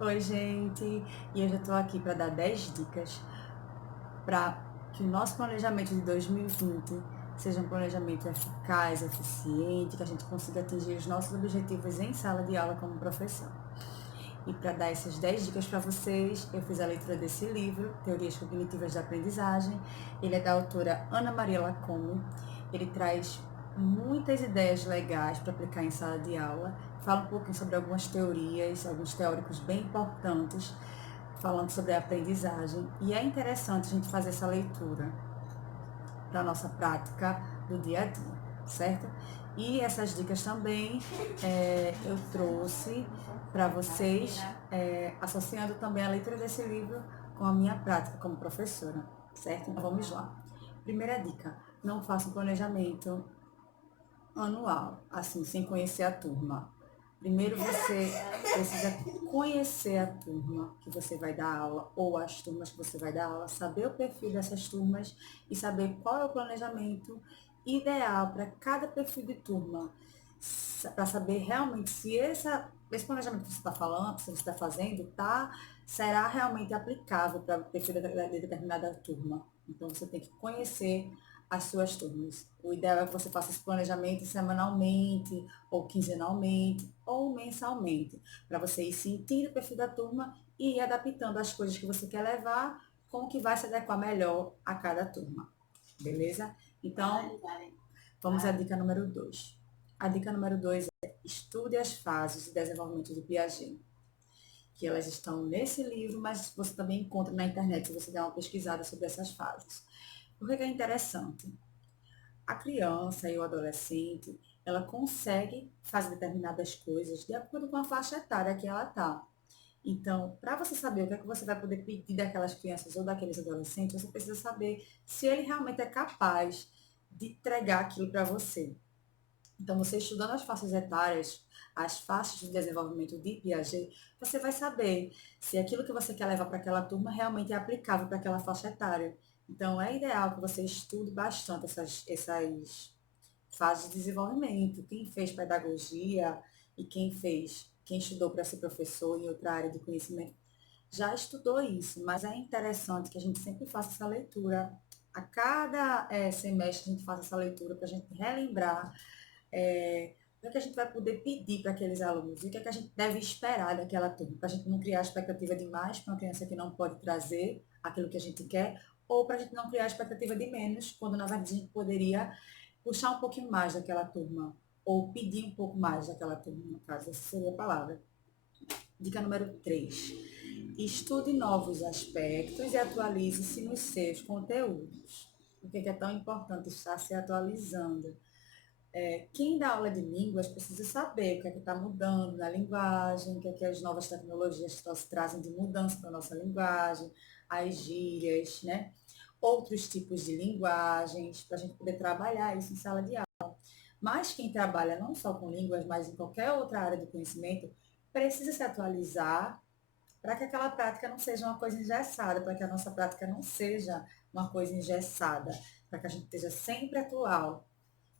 Oi, gente! E hoje eu tô aqui para dar 10 dicas para que o nosso planejamento de 2020 seja um planejamento eficaz, eficiente, que a gente consiga atingir os nossos objetivos em sala de aula como professor. E para dar essas 10 dicas para vocês, eu fiz a leitura desse livro, Teorias Cognitivas da Aprendizagem. Ele é da autora Ana Maria Lacombe. Ele traz muitas ideias legais para aplicar em sala de aula. Fala um pouquinho sobre algumas teorias, alguns teóricos bem importantes, falando sobre a aprendizagem. E é interessante a gente fazer essa leitura para a nossa prática do dia a dia, certo? E essas dicas também eu trouxe para vocês, associando também a leitura desse livro com a minha prática como professora, certo? Então vamos lá. Primeira dica: não faça um planejamento anual, assim, sem conhecer a turma. Primeiro você precisa conhecer a turma que você vai dar aula, ou as turmas que você vai dar aula, saber o perfil dessas turmas e saber qual é o planejamento ideal para cada perfil de turma, para saber realmente se esse planejamento que você está falando, que você está fazendo, será realmente aplicável para o perfil de determinada turma. Então você tem que conhecer as suas turmas. O ideal é que você faça esse planejamento semanalmente, ou quinzenalmente, ou mensalmente, para você ir sentindo o perfil da turma e ir adaptando as coisas que você quer levar com o que vai se adequar melhor a cada turma. Beleza? Então, vamos à dica número 2. A dica número 2 é: estude as fases de desenvolvimento de Piaget, que elas estão nesse livro, mas você também encontra na internet se você der uma pesquisada sobre essas fases. Por que é interessante? A criança e o adolescente, ela consegue fazer determinadas coisas de acordo com a faixa etária que ela está. Então, para você saber o que é que você vai poder pedir daquelas crianças ou daqueles adolescentes, você precisa saber se ele realmente é capaz de entregar aquilo para você. Então, você estudando as faixas etárias, as faixas de desenvolvimento de Piaget, você vai saber se aquilo que você quer levar para aquela turma realmente é aplicável para aquela faixa etária. Então, é ideal que você estude bastante essas fases de desenvolvimento. Quem fez pedagogia e quem estudou para ser professor em outra área de conhecimento, já estudou isso, mas é interessante que a gente sempre faça essa leitura. A cada semestre a gente faça essa leitura para a gente relembrar o que a gente vai poder pedir para aqueles alunos, o que a gente deve esperar daquela turma, para a gente não criar expectativa demais para uma criança que não pode trazer aquilo que a gente quer, ou para a gente não criar expectativa de menos, quando na verdade a gente poderia puxar um pouquinho mais daquela turma, ou pedir um pouco mais daquela turma, no caso, essa seria a palavra. Dica número 3. Estude novos aspectos e atualize-se nos seus conteúdos. Por que é tão importante estar se atualizando? Quem dá aula de línguas precisa saber o que é que está mudando na linguagem, o que é que as novas tecnologias trazem de mudança para a nossa linguagem, as gírias, né? Outros tipos de linguagens, para a gente poder trabalhar isso em sala de aula. Mas quem trabalha não só com línguas, mas em qualquer outra área do conhecimento, precisa se atualizar para que aquela prática não seja uma coisa engessada, para que a nossa prática não seja uma coisa engessada, para que a gente esteja sempre atual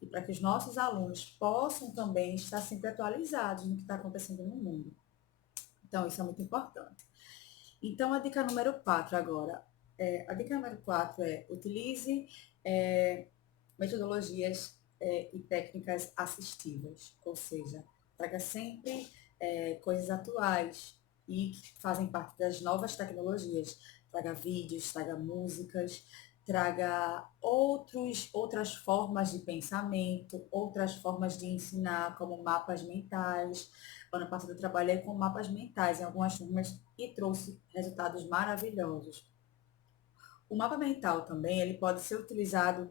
e para que os nossos alunos possam também estar sempre atualizados no que está acontecendo no mundo. Então, isso é muito importante. Então, a dica número 4 agora. A dica número 4 é: utilize metodologias e técnicas assistivas, ou seja, traga sempre coisas atuais e que fazem parte das novas tecnologias. Traga vídeos, traga músicas, traga outras formas de pensamento, outras formas de ensinar, como mapas mentais. Ano passado eu trabalhei com mapas mentais em algumas turmas e trouxe resultados maravilhosos. O mapa mental também ele pode ser utilizado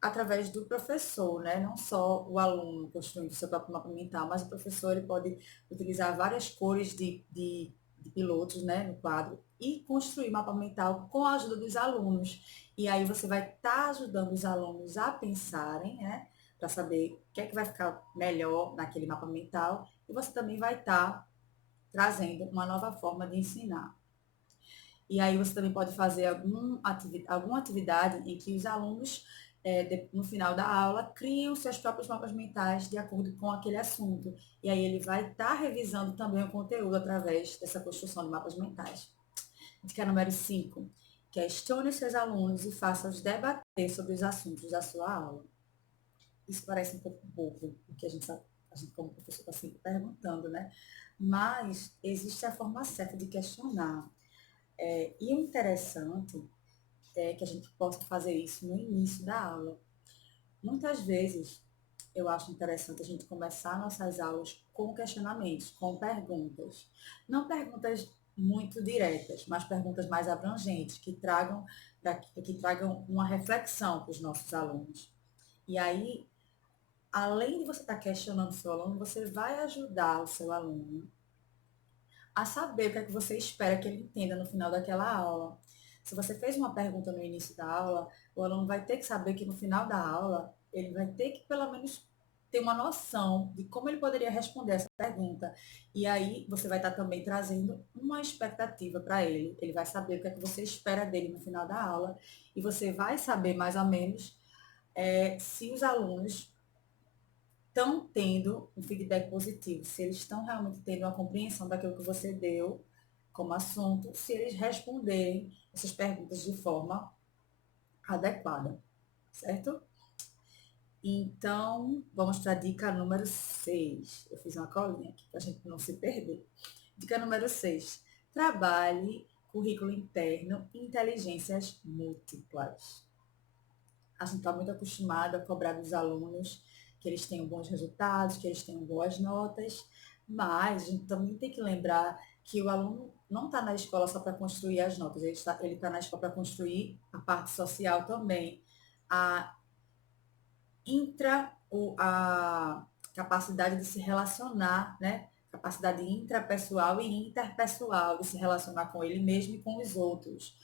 através do professor, né? Não só o aluno construindo seu próprio mapa mental, mas o professor ele pode utilizar várias cores de pilotos, né, no quadro e construir mapa mental com a ajuda dos alunos. E aí você vai estar ajudando os alunos a pensarem, né, para saber o que é que vai ficar melhor naquele mapa mental e você também vai estar trazendo uma nova forma de ensinar. E aí você também pode fazer alguma atividade em que os alunos no final da aula, criem os seus próprios mapas mentais de acordo com aquele assunto. E aí ele vai estar revisando também o conteúdo através dessa construção de mapas mentais. Dica número 5. Questione os seus alunos e faça-os debater sobre os assuntos da sua aula. Isso parece um pouco bobo, porque a gente como professor está sempre perguntando, né? Mas existe a forma certa de questionar. E o interessante é que a gente possa fazer isso no início da aula. Muitas vezes eu acho interessante a gente começar nossas aulas com questionamentos, com perguntas. Não perguntas muito diretas, mas perguntas mais abrangentes, que tragam uma reflexão para os nossos alunos. E aí, além de você estar questionando o seu aluno, você vai ajudar o seu aluno a saber o que é que você espera que ele entenda no final daquela aula. Se você fez uma pergunta no início da aula, o aluno vai ter que saber que no final da aula ele vai ter que pelo menos ter uma noção de como ele poderia responder essa pergunta. E aí você vai estar também trazendo uma expectativa para ele. Ele vai saber o que é que você espera dele no final da aula e você vai saber mais ou menos se os alunos estão tendo um feedback positivo, se eles estão realmente tendo uma compreensão daquilo que você deu como assunto, se eles responderem essas perguntas de forma adequada, certo? Então, vamos para a dica número 6. Eu fiz uma colinha aqui para a gente não se perder. Dica número 6. Trabalhe currículo interno e inteligências múltiplas. A gente está muito acostumado a cobrar dos alunos que eles tenham bons resultados, que eles tenham boas notas, mas a gente também tem que lembrar que o aluno não está na escola só para construir as notas, ele tá na escola para construir a parte social também, a a capacidade de se relacionar, né? Capacidade intrapessoal e interpessoal de se relacionar com ele mesmo e com os outros.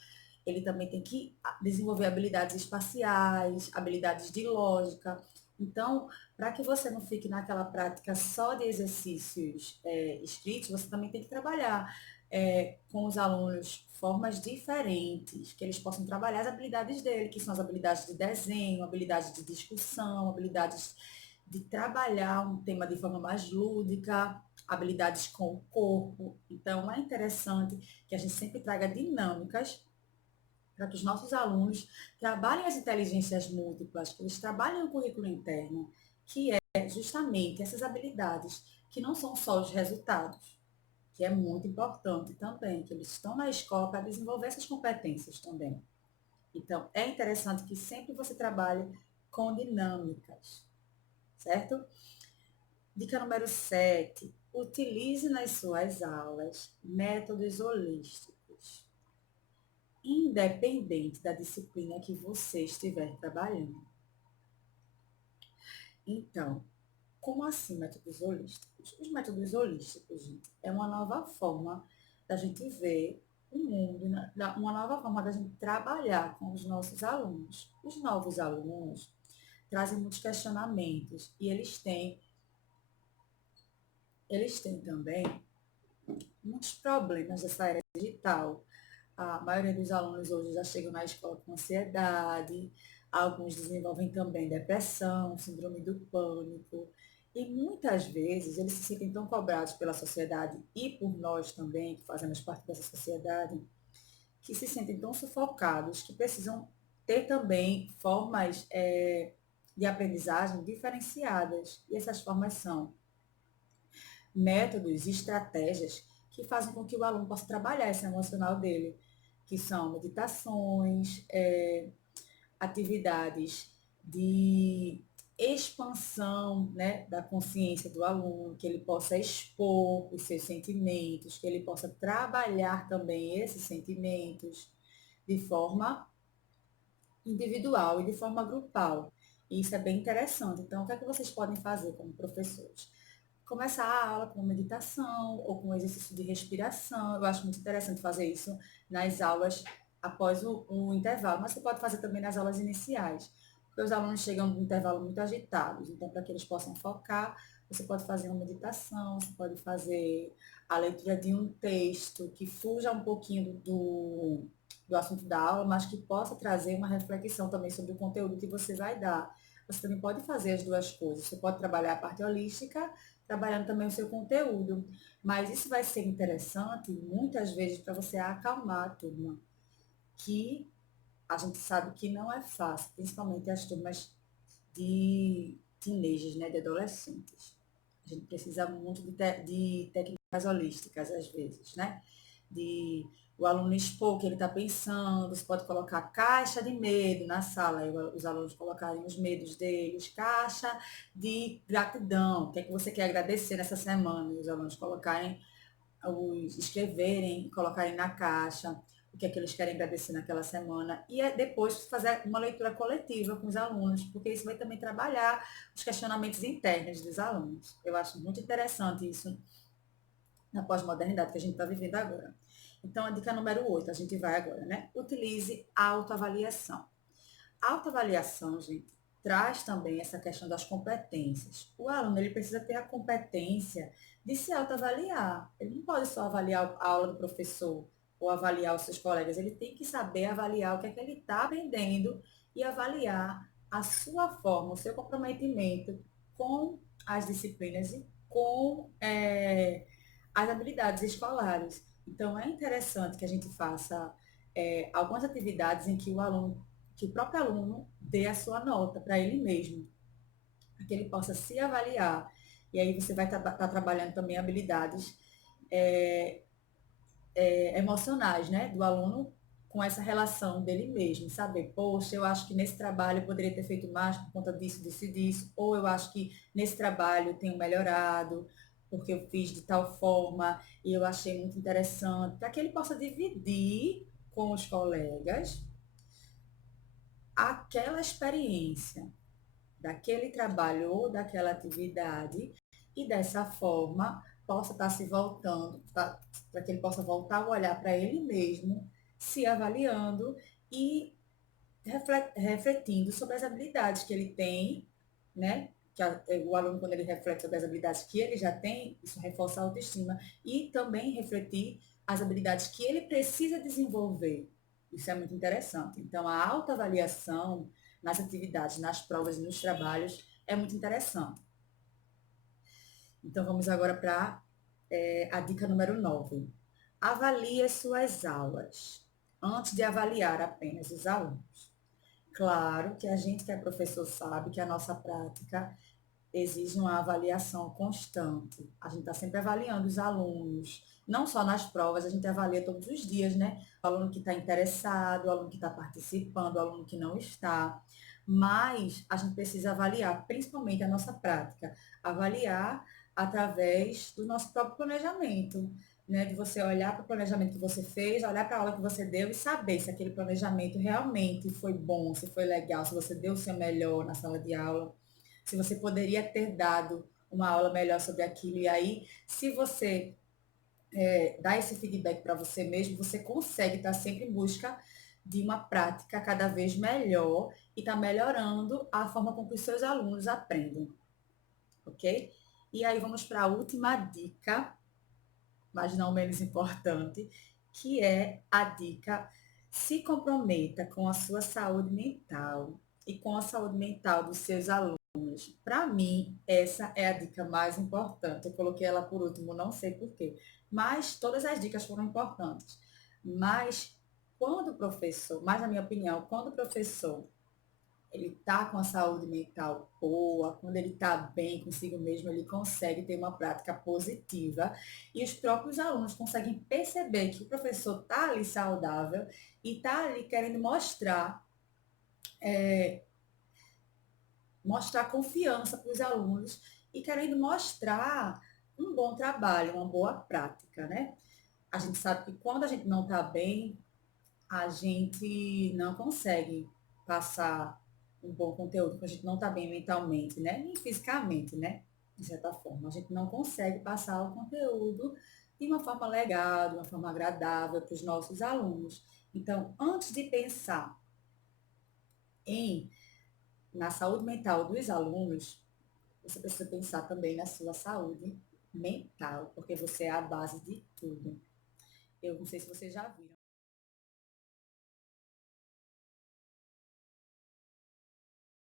Ele também tem que desenvolver habilidades espaciais, habilidades de lógica. Então, para que você não fique naquela prática só de exercícios escritos, você também tem que trabalhar com os alunos formas diferentes, que eles possam trabalhar as habilidades dele, que são as habilidades de desenho, habilidades de discussão, habilidades de trabalhar um tema de forma mais lúdica, habilidades com o corpo. Então, é interessante que a gente sempre traga dinâmicas para que os nossos alunos trabalhem as inteligências múltiplas, que eles trabalhem o currículo interno, que é justamente essas habilidades, que não são só os resultados, que é muito importante também, que eles estão na escola para desenvolver essas competências também. Então, é interessante que sempre você trabalhe com dinâmicas, certo? Dica número 7. Utilize nas suas aulas métodos holísticos, independente da disciplina que você estiver trabalhando. Então, como assim métodos holísticos? Os métodos holísticos, gente, é uma nova forma da gente ver o mundo, né? Uma nova forma da gente trabalhar com os nossos alunos. Os novos alunos trazem muitos questionamentos e eles têm também muitos problemas dessa era digital. A maioria dos alunos hoje já chegam na escola com ansiedade, alguns desenvolvem também depressão, síndrome do pânico, e muitas vezes eles se sentem tão cobrados pela sociedade e por nós também, que fazemos parte dessa sociedade, que se sentem tão sufocados que precisam ter também formas de aprendizagem diferenciadas. E essas formas são métodos e estratégias que fazem com que o aluno possa trabalhar esse emocional dele, que são meditações, atividades de expansão, né, da consciência do aluno, que ele possa expor os seus sentimentos, que ele possa trabalhar também esses sentimentos de forma individual e de forma grupal. E isso é bem interessante. Então, o que é que vocês podem fazer como professores? Começar a aula com meditação ou com exercício de respiração. Eu acho muito interessante fazer isso nas aulas após o intervalo, mas você pode fazer também nas aulas iniciais, porque os alunos chegam no intervalo muito agitados, então para que eles possam focar, você pode fazer uma meditação, você pode fazer a leitura de um texto que fuja um pouquinho do assunto da aula, mas que possa trazer uma reflexão também sobre o conteúdo que você vai dar. Você também pode fazer as duas coisas. Você pode trabalhar a parte holística, trabalhando também o seu conteúdo. Mas isso vai ser interessante, muitas vezes, para você acalmar a turma, que a gente sabe que não é fácil, principalmente as turmas de teenagers, né, de adolescentes. A gente precisa muito de técnicas holísticas, às vezes, né? De o aluno expor o que ele está pensando, você pode colocar caixa de medo na sala, aí os alunos colocarem os medos deles, caixa de gratidão, o que é que você quer agradecer nessa semana, e os alunos colocarem, escreverem, colocarem na caixa o que é que eles querem agradecer naquela semana e depois fazer uma leitura coletiva com os alunos, porque isso vai também trabalhar os questionamentos internos dos alunos. Eu acho muito interessante isso na pós-modernidade que a gente está vivendo agora. Então, a dica número 8, a gente vai agora, né? Utilize a autoavaliação. A autoavaliação, gente, traz também essa questão das competências. O aluno ele precisa ter a competência de se autoavaliar. Ele não pode só avaliar a aula do professor ou avaliar os seus colegas. Ele tem que saber avaliar o que é que ele está aprendendo e avaliar a sua forma, o seu comprometimento com as disciplinas e com as habilidades escolares. Então, é interessante que a gente faça algumas atividades em que que o próprio aluno dê a sua nota para ele mesmo, para que ele possa se avaliar. E aí você vai estar trabalhando também habilidades é, emocionais, né, do aluno com essa relação dele mesmo, saber, poxa, eu acho que nesse trabalho eu poderia ter feito mais por conta disso, disso e disso, ou eu acho que nesse trabalho eu tenho melhorado, porque eu fiz de tal forma e eu achei muito interessante, para que ele possa dividir com os colegas aquela experiência daquele trabalho ou daquela atividade e dessa forma possa estar se voltando, para que ele possa voltar a olhar para ele mesmo, se avaliando e refletindo sobre as habilidades que ele tem, né? O aluno, quando ele reflete sobre as habilidades que ele já tem, isso reforça a autoestima e também refletir as habilidades que ele precisa desenvolver. Isso é muito interessante. Então, a autoavaliação nas atividades, nas provas e nos trabalhos é muito interessante. Então, vamos agora para a dica número 9. Avalie as suas aulas antes de avaliar apenas os alunos. Claro que a gente que é professor sabe que a nossa prática exige uma avaliação constante. A gente está sempre avaliando os alunos, não só nas provas, a gente avalia todos os dias, né? O aluno que está interessado, o aluno que está participando, o aluno que não está. Mas a gente precisa avaliar, principalmente a nossa prática, avaliar através do nosso próprio planejamento, né? De você olhar para o planejamento que você fez, olhar para a aula que você deu e saber se aquele planejamento realmente foi bom, se foi legal, se você deu o seu melhor na sala de aula, se você poderia ter dado uma aula melhor sobre aquilo. E aí, se você dá esse feedback para você mesmo, você consegue estar sempre em busca de uma prática cada vez melhor e está melhorando a forma com que os seus alunos aprendem, ok? E aí vamos para a última dica, mas não menos importante, que é a dica: se comprometa com a sua saúde mental e com a saúde mental dos seus alunos. Para mim, essa é a dica mais importante. Eu coloquei ela por último, não sei porquê, mas todas as dicas foram importantes. Mas quando o professor, mais na minha opinião, quando o professor ele está com a saúde mental boa, quando ele está bem consigo mesmo, ele consegue ter uma prática positiva e os próprios alunos conseguem perceber que o professor está ali saudável e está ali querendo mostrar confiança para os alunos e querendo mostrar um bom trabalho, uma boa prática, né? A gente sabe que quando a gente não está bem, a gente não consegue passar um bom conteúdo, porque a gente não está bem mentalmente, né? Nem fisicamente, né? De certa forma. A gente não consegue passar o conteúdo de uma forma legal, de uma forma agradável para os nossos alunos. Então, antes de pensar em na saúde mental dos alunos, você precisa pensar também na sua saúde mental, porque você é a base de tudo. Eu não sei se vocês já viram.